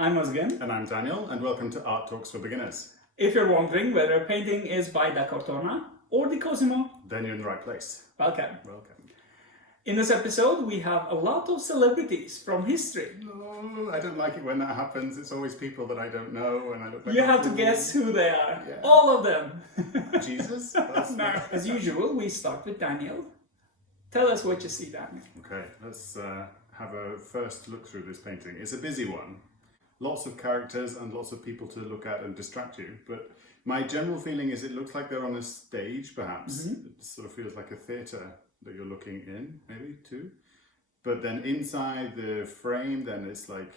I'm Özgen. And I'm Daniel, and welcome to Art Talks for Beginners. If you're wondering whether a painting is by Da Cortona or Di Cosimo, Then you're in the right place. welcome. Welcome. In this episode, we have a lot of celebrities from history. Oh, I don't like it when that happens. It's always people that I don't know, and I look like You a have to fool. guess who they are. Yeah. All of them. Jesus? That's Now, as usual, we start with Daniel. Tell us what you see, Daniel. Okay, let's have a first look through this painting. It's a busy one. Lots of characters and lots of people to look at and distract you. But my general feeling is it looks like they're on a stage, perhaps. It sort of feels like a theatre that you're looking in, maybe, too. But then inside the frame, then it's like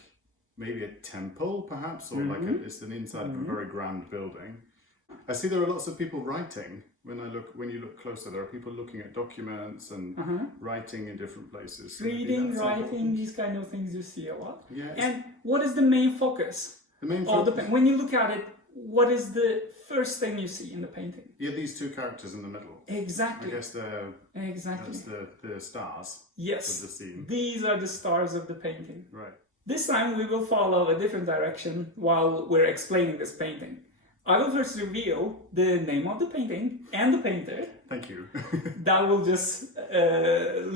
maybe a temple, perhaps, or like it's an inside of a very grand building. I see there are lots of people writing. When you look closer, there are people looking at documents and writing in different places. So maybe Reading, that's writing, important. these kind of things you see a lot. Yeah, And what is the main focus? the main Of the focus. when you look at it, what is the first thing you see in the painting? Yeah, these two characters in the middle. I Exactly. guess Exactly. that's the stars Yes. of the scene. These are the stars of the painting. Right. This time we will follow a different direction while we're explaining this painting. I will first reveal the name of the painting and the painter. Thank you. That will just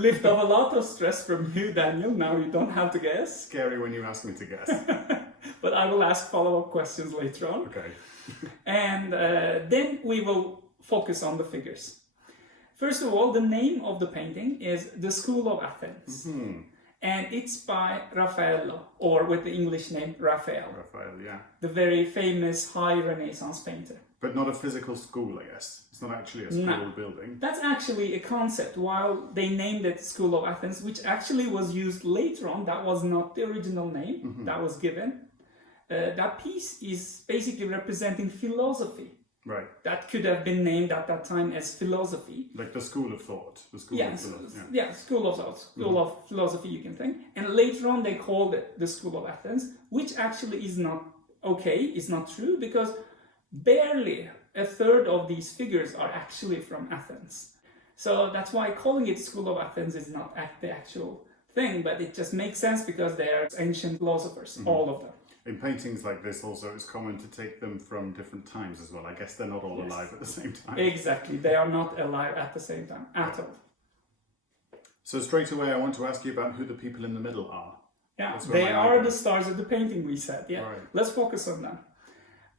lift off a lot of stress from you, Daniel. Now you don't have to guess. Scary when you ask me to guess. But I will ask follow-up questions later on. Okay. And then we will focus on the figures. First of all, the name of the painting is The School of Athens. And it's by Raffaello, or with the English name Raphael, Raphael, yeah. the very famous high Renaissance painter. But not a physical school, I guess. It's not actually a school No. building. That's actually a concept. While they named it School of Athens, which actually was used later on, that was not the original name that was given. That piece is basically representing philosophy. Right. That could have been named at that time as philosophy. Like the school of thought. The school Yes, of philosophy. yeah, School of Thought, School of Philosophy, you can think. And later on they called it the School of Athens, which actually is not okay, is not true, because barely a third of these figures are actually from Athens. So that's why calling it School of Athens is not the actual thing, but it just makes sense because they are ancient philosophers, all of them. In paintings like this also, it's common to take them from different times as well. I guess they're not all alive at the same time. Exactly, they are not alive at the same time, at all. So straight away, I want to ask you about who the people in the middle are. Yeah, That's where they my mind are the goes. stars of the painting, we said. Yeah, All right. let's focus on them.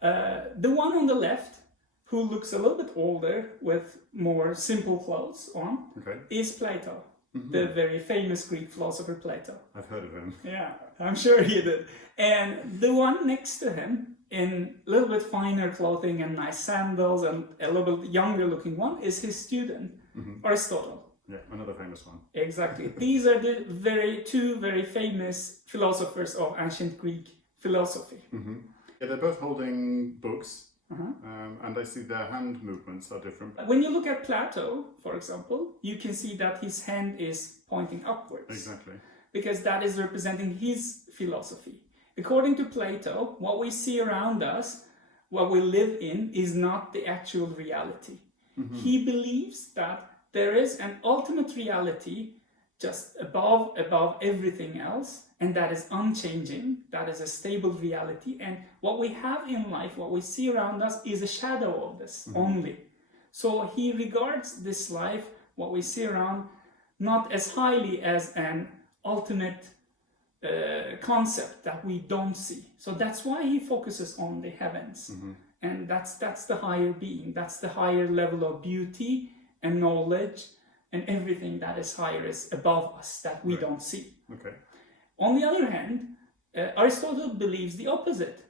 The one on the left, who looks a little bit older with more simple clothes on, Okay. is Plato, the very famous Greek philosopher Plato. I've heard of him. Yeah, I'm sure he did. And the one next to him, in a little bit finer clothing and nice sandals, and a little bit younger looking one, is his student, Aristotle. Yeah, another famous one. Exactly. These are the two very famous philosophers of ancient Greek philosophy. Yeah, they're both holding books. And I see their hand movements are different. When you look at Plato, for example, you can see that his hand is pointing upwards. Exactly. Because that is representing his philosophy. According to Plato, what we see around us, what we live in, is not the actual reality. He believes that there is an ultimate reality just above everything else, and that is unchanging, that is a stable reality, and what we have in life, what we see around us, is a shadow of this only. So he regards this life, what we see around, not as highly as an ultimate concept that we don't see. So that's why he focuses on the heavens, and that's the higher being, that's the higher level of beauty and knowledge, and everything that is higher is above us that we don't see. Okay. On the other hand, Aristotle believes the opposite.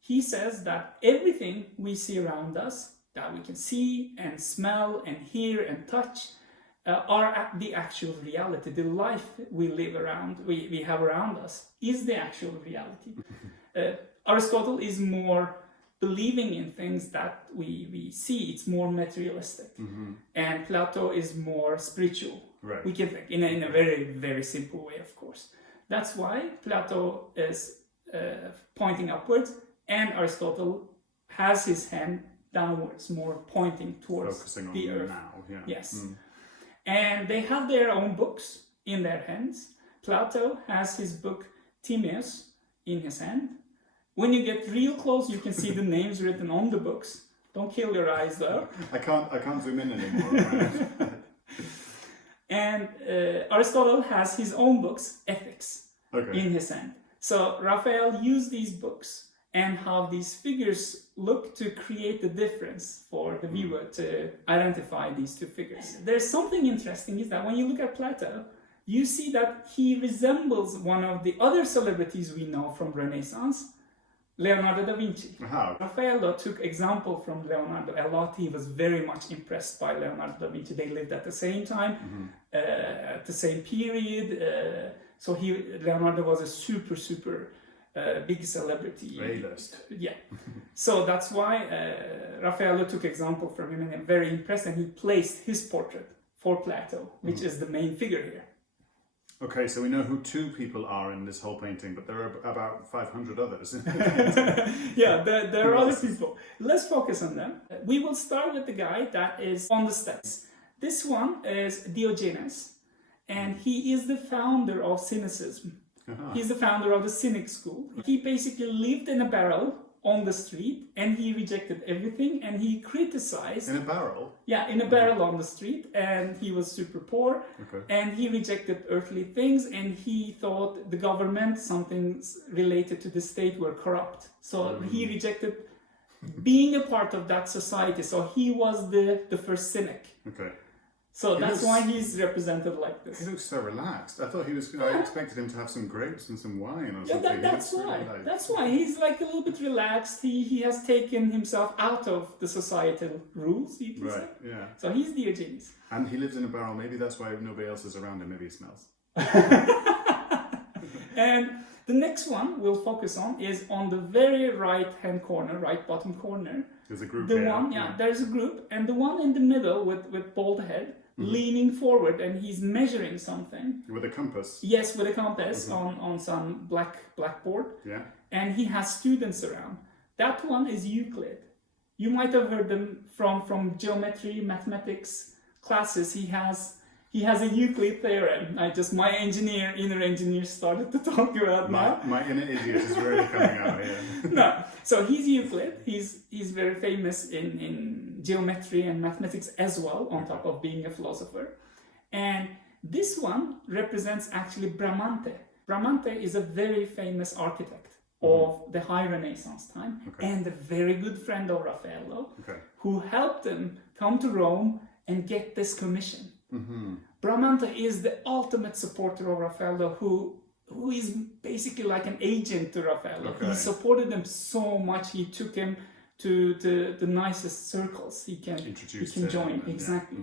He says that everything we see around us, that we can see and smell and hear and touch, are the actual reality. The life we live around, we have around us, is the actual reality. Aristotle is more believing in things that we see. It's more materialistic. And Plato is more spiritual. Right. We can think in a very, very simple way, of course. That's why Plato is pointing upwards, and Aristotle has his hand downwards, more pointing towards Focusing on the earth. now. Yeah. Yes. And they have their own books in their hands. Plato has his book Timaeus in his hand. When you get real close, you can see the names written on the books. Don't kill your eyes though. I can't zoom in anymore. And Aristotle has his own books, Ethics, in his hand. So Raphael used these books and how these figures look to create the difference for the viewer to identify these two figures. There's something interesting is that when you look at Plato, you see that he resembles one of the other celebrities we know from Renaissance, Leonardo da Vinci. Raffaello took example from Leonardo a lot. He was very much impressed by Leonardo da Vinci. They lived at the same time, at the same period. So Leonardo was a super big celebrity. A-list. Yeah. So that's why Raffaello took example from him and I'm very impressed, and he placed his portrait for Plato, which is the main figure here. Okay, so we know who two people are in this whole painting, but there are about 500 others. Yeah, there are other people. Let's focus on them. We will start with the guy that is on the steps. This one is Diogenes, and he is the founder of Cynicism. He's the founder of the Cynic school. He basically lived in a barrel on the street, and he rejected everything, and he criticized... In a barrel? Yeah, in a barrel on the street, and he was super poor, and he rejected earthly things, and he thought the government, something related to the state, were corrupt. So he rejected being a part of that society, so he was the first cynic. So that's why he's represented like this. He looks so relaxed. I thought I expected him to have some grapes and some wine or something. That's why. That's why. He's like a little bit relaxed. He has taken himself out of the societal rules, you can say. Yeah. So he's Diogenes. And he lives in a barrel. Maybe that's why nobody else is around him. Maybe he smells. And the next one we'll focus on is on the very right-hand corner, right bottom corner. There's a group There's a group. And the one in the middle with bald head, leaning forward, and he's measuring something with a compass. Yes, with a compass on some blackboard. Yeah. And he has students around. That one is Euclid. You might have heard them from geometry, mathematics classes. He has a Euclid theorem. My inner engineer started to talk about now. My inner idiot is really coming out here. No, so he's Euclid. He's very famous in geometry and mathematics as well, on top of being a philosopher. And this one represents actually Bramante. Bramante is a very famous architect of the High Renaissance time, and a very good friend of Raffaello, who helped him come to Rome and get this commission. Bramante is the ultimate supporter of Raffaello, who is basically like an agent to Raffaello. He supported him so much. He took him to the nicest circles he can join. Exactly.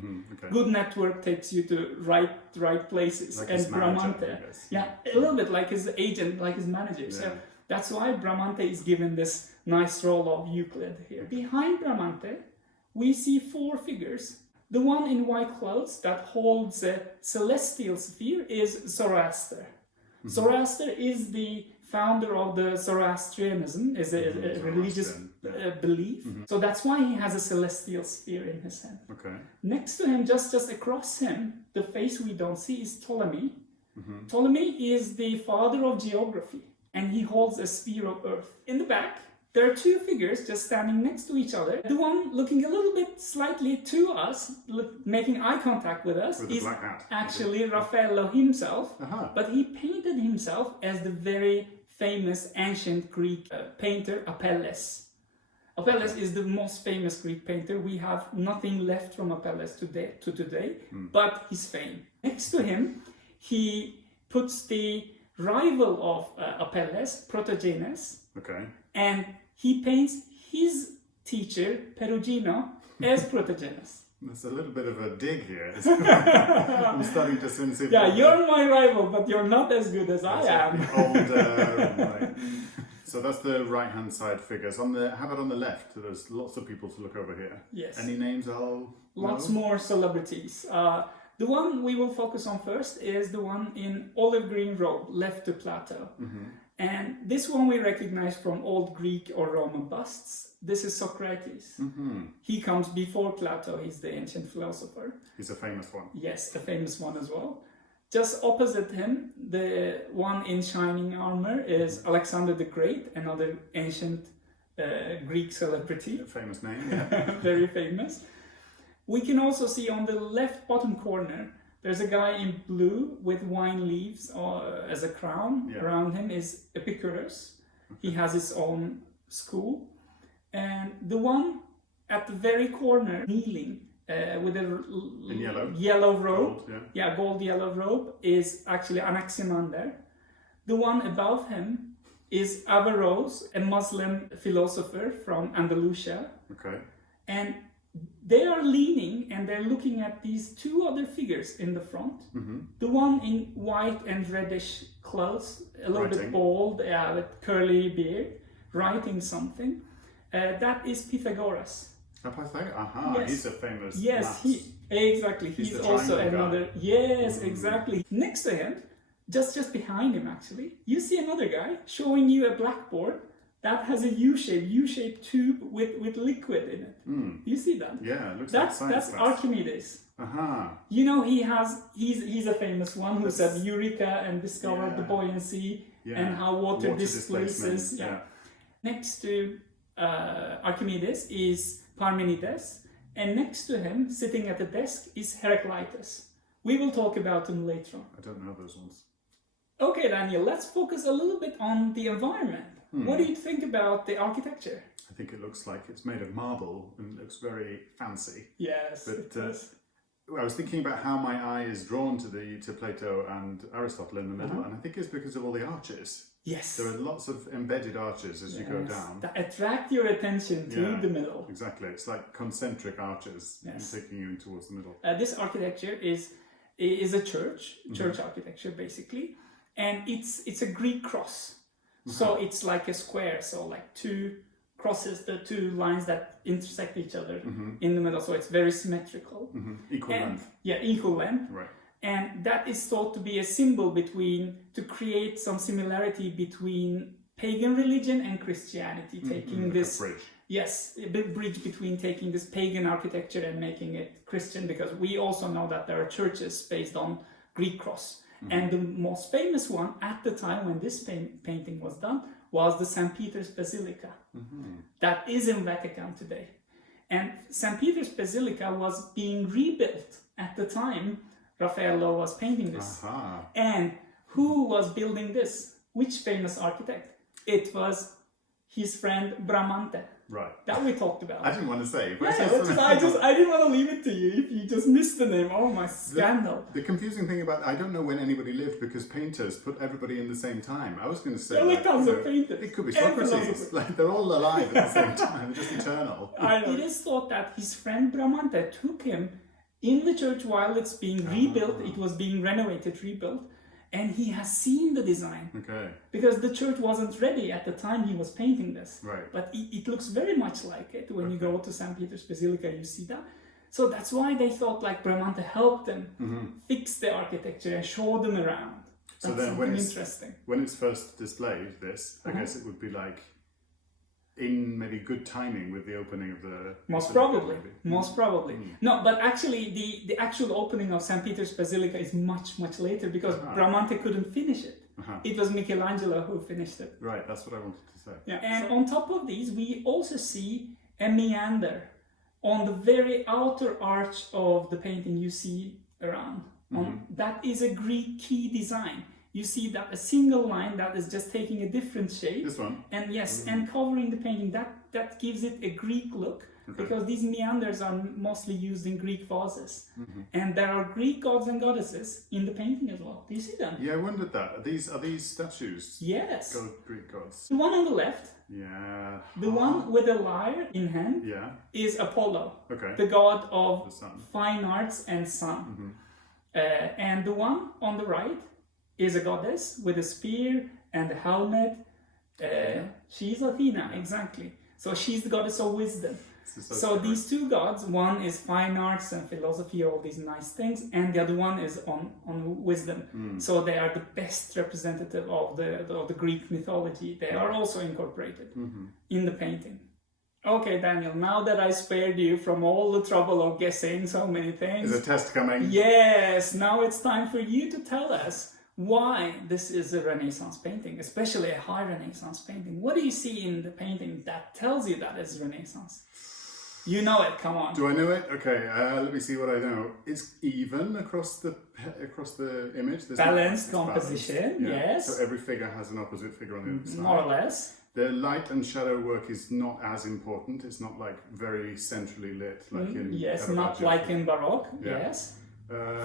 Good network takes you to right places. Like and Bramante, a little bit like his agent, like his manager. So that's why Bramante is given this nice role of Euclid here. Behind Bramante, we see four figures. The one in white clothes that holds a celestial sphere is Zoroaster. Zoroaster is the founder of the Zoroastrianism, is a religious belief. So that's why he has a celestial sphere in his hand. Next to him, just across him, the face we don't see is Ptolemy. Ptolemy is the father of geography, and he holds a sphere of earth. In the back, there are two figures just standing next to each other. The one looking a little bit slightly to us, making eye contact with us, is actually Raffaello himself. But he painted himself as the very famous ancient Greek painter Apelles. Apelles is the most famous Greek painter. We have nothing left from Apelles to today, but his fame. Next to him, he puts the rival of Apelles, Protogenes. And he paints his teacher, Perugino, as Protogenes. There's a little bit of a dig here. I'm starting to sense it. Yeah, you're my rival, but you're not as good as I am. So that's the right-hand side figures. How about on the left? There's lots of people to look over here. Yes. Any names I'll Lots more celebrities. The one we will focus on first is the one in olive green robe, left to Plato. And this one we recognize from old Greek or Roman busts. This is Socrates. He comes before Plato. He's the ancient philosopher. He's a famous one. Yes, a famous one as well. Just opposite him, the one in shining armor is Alexander the Great, another ancient Greek celebrity. A famous name, yeah. Very famous. We can also see on the left bottom corner, there's a guy in blue with wine leaves as a crown. Yeah. Around him is Epicurus. He has his own school. And the one at the very corner, kneeling with a yellow robe, gold, gold yellow robe, is actually Anaximander. The one above him is Averroes, a Muslim philosopher from Andalusia. Okay. And they are leaning and they're looking at these two other figures in the front. Mm-hmm. The one in white and reddish clothes, a little bit bald, with curly beard, writing something. That is Pythagoras. Yes. He's a famous Yes, exactly. He's also another. Guy. Yes, exactly. Next to him, just behind him actually, you see another guy showing you a blackboard that has a U-shaped tube with liquid in it. You see that? Yeah, it looks that's Archimedes. You know, he's a famous one who said Eureka and discovered the buoyancy and how water displaces. Next to Archimedes is Parmenides, and next to him, sitting at the desk, is Heraclitus. We will talk about him later on. I don't know those ones. Okay, Daniel, let's focus a little bit on the environment. What do you think about the architecture? I think it looks like it's made of marble and looks very fancy. Yes, but it does. I was thinking about how my eye is drawn to Plato and Aristotle in the middle, and I think it's because of all the arches. Yes. There are lots of embedded arches as you go down. That attract your attention to the middle. Exactly. It's like concentric arches taking you towards the middle. This architecture is a church architecture basically, and it's a Greek cross. So it's like a square, so like two crosses, the two lines that intersect each other in the middle, so it's very symmetrical. Equal length. Yeah, equal length. Right. And that is thought to be a symbol to create some similarity between pagan religion and Christianity, taking like this... a bridge. Yes, a big bridge between taking this pagan architecture and making it Christian, because we also know that there are churches based on Greek cross. And the most famous one at the time when this painting was done was the St. Peters Basilica. That is in Vatican today. And St. Peters Basilica was being rebuilt at the time Raffaello was painting this. And who was building this? Which famous architect? It was his friend Bramante. Right. That we talked about. I didn't want to say. I didn't want to leave it to you if you just missed the name. Oh, my scandal. The confusing thing about, I don't know when anybody lived because painters put everybody in the same time. I was going to say... There were tons of painters. It could be Socrates. Like, they're all alive at the same time. They're just eternal. It is thought that his friend Bramante took him in the church while it's being rebuilt. It was being rebuilt. And he has seen the design. Okay. Because the church wasn't ready at the time he was painting this. Right. But it looks very much like it. When you go to St. Peter's Basilica, you see that. So that's why they thought like Bramante helped them fix the architecture and show them around. That's so then interesting. When it's first displayed, I guess it would be like in maybe good timing with the opening of the... Most probably. No, but actually the actual opening of St. Peter's Basilica is much, much later because Bramante couldn't finish it. It was Michelangelo who finished it. Right, that's what I wanted to say. Yeah, and on top of these, we also see a meander on the very outer arch of the painting you see around. That is a Greek key design. You see that a single line that is just taking a different shape. This one? And and covering the painting, that gives it a Greek look. Because these meanders are mostly used in Greek vases. And there are Greek gods and goddesses in the painting as well. Do you see them? Yeah, I wondered that. Are these statues? Yes. Greek gods? The one on the left. Yeah. The one with a lyre in hand is Apollo. Okay. The god of the sun. Fine arts and sun. And the one on the right is a goddess with a spear and a helmet. She's Athena, exactly. So she's the goddess of wisdom. So these two gods, one is fine arts and philosophy, all these nice things, and the other one is on wisdom. So they are the best representative of the Greek mythology. They are also incorporated in the painting. Okay, Daniel, now that I spared you from all the trouble of guessing so many things. Is a test coming? Yes, now it's time for you to tell us why this is a Renaissance painting, especially a high Renaissance painting. What do you see in the painting that tells you that it's Renaissance? You know it, come on. Do I know it? Okay, let me see what I know. It's even across the image. There's Balanced it's composition, balanced. Yeah. yes. So every figure has an opposite figure on the other side. More or less. The light and shadow work is not as important. It's not like very centrally lit like in Yes, Caravaggio. not like in Baroque, Yeah. yes.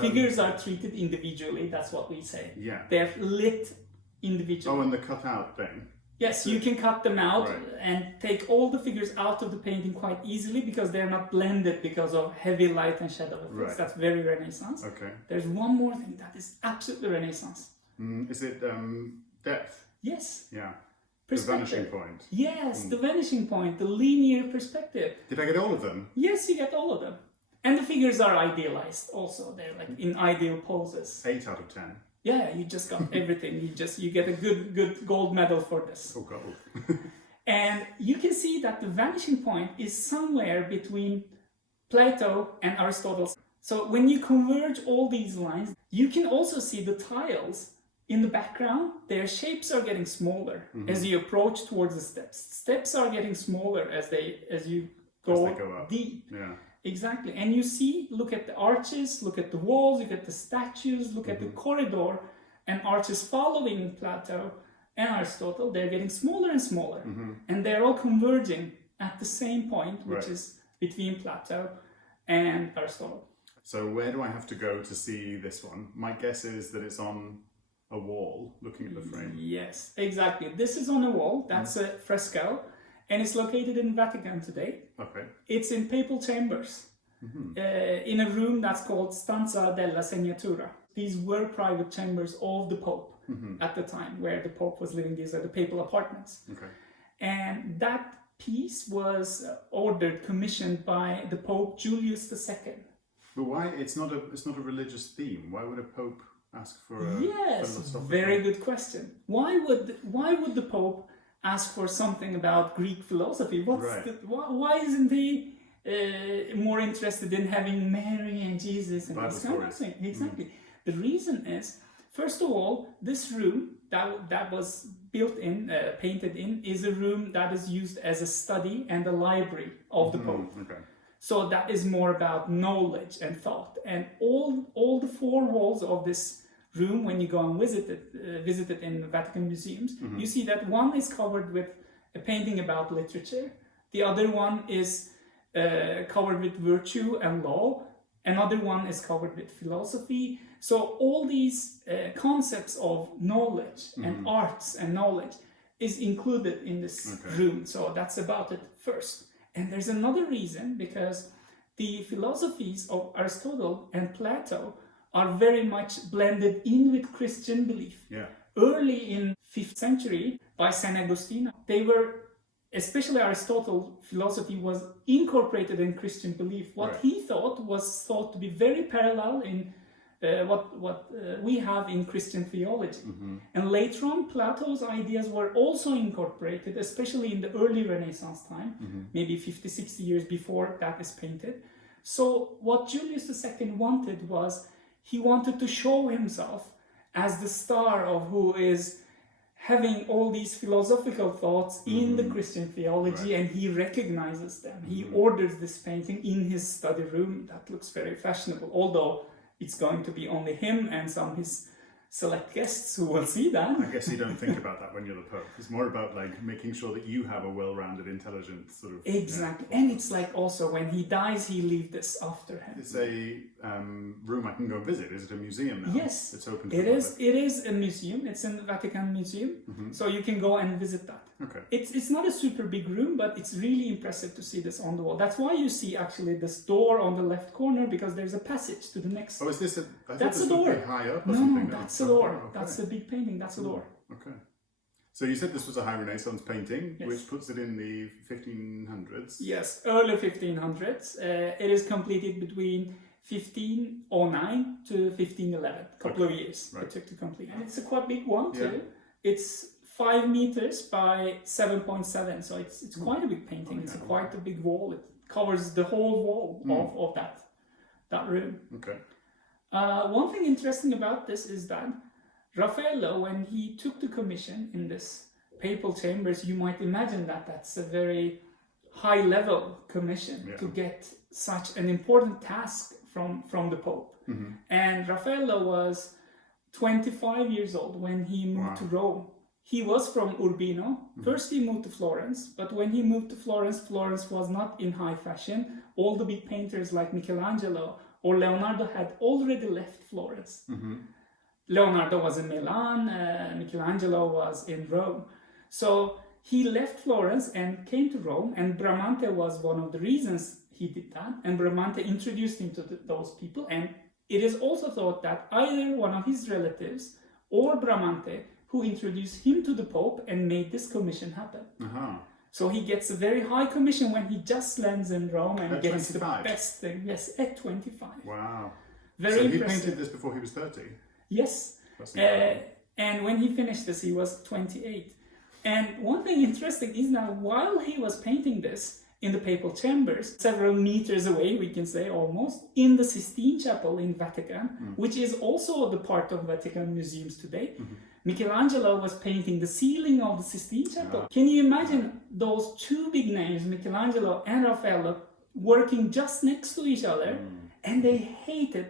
Figures are treated individually, that's what we say. Yeah. They're lit individually. Oh, and the cutout thing. Yes, you can cut them out Right. and take all the figures out of the painting quite easily because they're not blended because of heavy light and shadow effects. Right. That's very Renaissance. Okay. There's one more thing that is absolutely Renaissance. Is it depth? Yes. Yeah. The Perspective. vanishing point. Yes, the vanishing point, the linear perspective. Did I get all of them? Yes, you get all of them. And the figures are idealized also. They're like in ideal poses. 8 out of 10. Yeah, you just got everything. You get a good gold medal for this. Oh, gold. And you can see that the vanishing point is somewhere between Plato and Aristotle. So when you converge all these lines, you can also see the tiles in the background. Their shapes are getting smaller as you approach towards the steps. Steps are getting smaller as you go up. deep. Yeah. Exactly. And you see, look at the arches, look at the walls, look at the statues, look at the corridor, and arches following Plato and Aristotle, they're getting smaller and smaller. And they're all converging at the same point, which Right. is between Plato and Aristotle. So where do I have to go to see this one? My guess is that it's on a wall, looking at the frame. Yes, exactly. This is on a wall. That's a fresco. And it's located in Vatican today. Okay. It's in papal chambers, in a room that's called Stanza della Segnatura. These were private chambers of the Pope at the time, where the Pope was living. These are the papal apartments. Okay. And that piece was commissioned by the Pope Julius II. But why? It's not a religious theme. Why would a pope ask for a Yes, philosophical? very good question. Why would the Pope ask for something about Greek philosophy? Right. Why isn't he more interested in having Mary and Jesus and Bible this kind of stories. thing? Exactly. The reason is, first of all, this room that was painted in, is a room that is used as a study and a library of the Pope. Okay. So that is more about knowledge and thought. And all the four walls of this room, when you go and visit it in the Vatican Museums, you see that one is covered with a painting about literature. The other one is covered with virtue and law. Another one is covered with philosophy. So all these concepts of knowledge and arts and knowledge is included in this room. So that's about it first. And there's another reason, because the philosophies of Aristotle and Plato are very much blended in with Christian belief. Yeah. Early in 5th century, by St. Augustine, especially Aristotle, philosophy was incorporated in Christian belief. What he thought was thought to be very parallel in what we have in Christian theology. And later on, Plato's ideas were also incorporated, especially in the early Renaissance time, maybe 50, 60 years before that is painted. So what Julius II wanted was, he wanted to show himself as the star of who is having all these philosophical thoughts in the Christian theology, and he recognizes them. He orders this painting in his study room. That looks very fashionable, although it's going to be only him and some of his select guests who will see that. I guess you don't think about that when you're the Pope. It's more about like making sure that you have a well-rounded, intelligent sort of... Exactly. And it's like also when he dies, he leaves this after him. It's a room I can go visit. Is it a museum now? Yes. It's open to It the is. public? It is a museum. It's in the Vatican Museum. So you can go and visit that. Okay. It's not a super big room, but it's really impressive to see this on the wall. That's why you see actually this door on the left corner, because there's a passage to the next. Oh, is this a... I thought That's this a would door. be high up or No, something. that's a door. Okay. That's a big painting. That's a door. Okay. So you said this was a high Renaissance painting, Yes. which puts it in the 1500s. Yes, early 1500s. It is completed between 1509 to 1511. A couple of years it took to complete. And it's a quite big one too. Yeah. It's 5 meters by 7.7, so it's quite a big painting. It's quite a big wall. It covers the whole wall of that room. Okay. One thing interesting about this is that Raffaello, when he took the commission in this papal chambers, you might imagine that that's a very high-level commission to get such an important task from the Pope. And Raffaello was 25 years old when he moved to Rome. He was from Urbino. First he moved to Florence, but when he moved to Florence, Florence was not in high fashion. All the big painters like Michelangelo or Leonardo had already left Florence. Leonardo was in Milan, Michelangelo was in Rome. So he left Florence and came to Rome, and Bramante was one of the reasons he did that. And Bramante introduced him to those people, and it is also thought that either one of his relatives or Bramante who introduced him to the Pope and made this commission happen. So he gets a very high commission when he just lands in Rome and gets 25. The best thing. Yes, at 25. Wow. Very so impressive. He painted this before he was 30? Yes. And when he finished this, he was 28. And one thing interesting is now, while he was painting this in the papal chambers, several meters away, we can say almost, in the Sistine Chapel in Vatican, which is also the part of Vatican Museums today, Michelangelo was painting the ceiling of the Sistine Chapel. Can you imagine those two big names, Michelangelo and Raffaello, working just next to each other, and they hated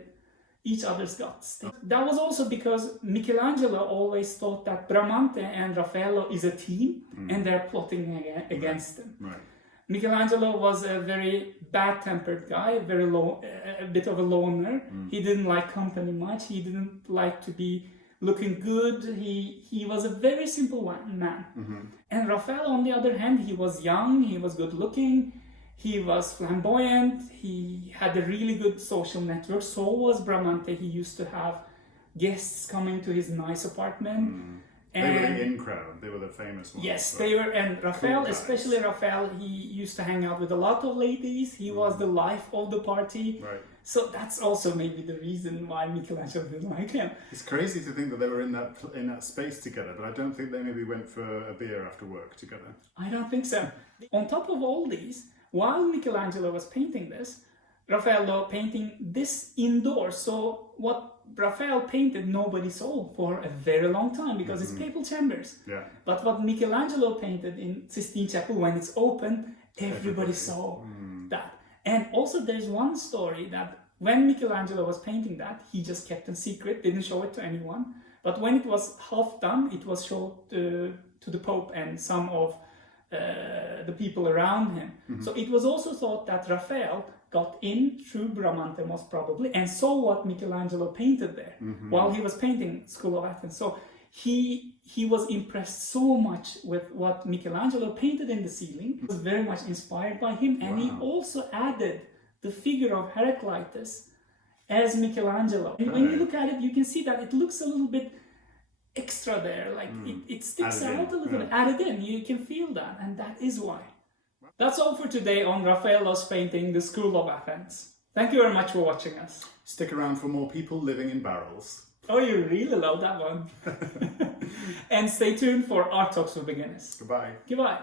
each other's guts. That was also because Michelangelo always thought that Bramante and Raffaello is a team, and they're plotting against them. Michelangelo was a very bad-tempered guy, a bit of a loner. He didn't like company much. He didn't like to be looking good. He was a very simple man. And Raffaello, on the other hand, he was young, he was good-looking, he was flamboyant, he had a really good social network. So was Bramante. He used to have guests coming to his nice apartment. They were the in crowd. They were the famous ones. Yes, they were. And Raphael, cool, especially Raphael, he used to hang out with a lot of ladies. He was the life of the party. Right. So that's also maybe the reason why Michelangelo didn't like him. It's crazy to think that they were in that space together, but I don't think they maybe went for a beer after work together. I don't think so. On top of all these, while Michelangelo was painting this, Raffaello painting this indoors. So what Raphael painted, nobody saw for a very long time because it's papal chambers. Yeah. But what Michelangelo painted in Sistine Chapel, when it's open, everybody saw that. And also there's one story that when Michelangelo was painting that, he just kept it secret, didn't show it to anyone. But when it was half done, it was shown to the Pope and some of the people around him. So it was also thought that Raphael got in through Bramante most probably and saw what Michelangelo painted there while he was painting School of Athens. So he was impressed so much with what Michelangelo painted in the ceiling. He was very much inspired by him, and he also added the figure of Heraclitus as Michelangelo. And when you look at it, you can see that it looks a little bit extra there, like it sticks out a little bit, added in. You can feel that, and that is why. That's all for today on Raffaello's painting, The School of Athens. Thank you very much for watching us. Stick around for more people living in barrels. Oh, you really love that one. And stay tuned for Art Talks for Beginners. Goodbye. Goodbye.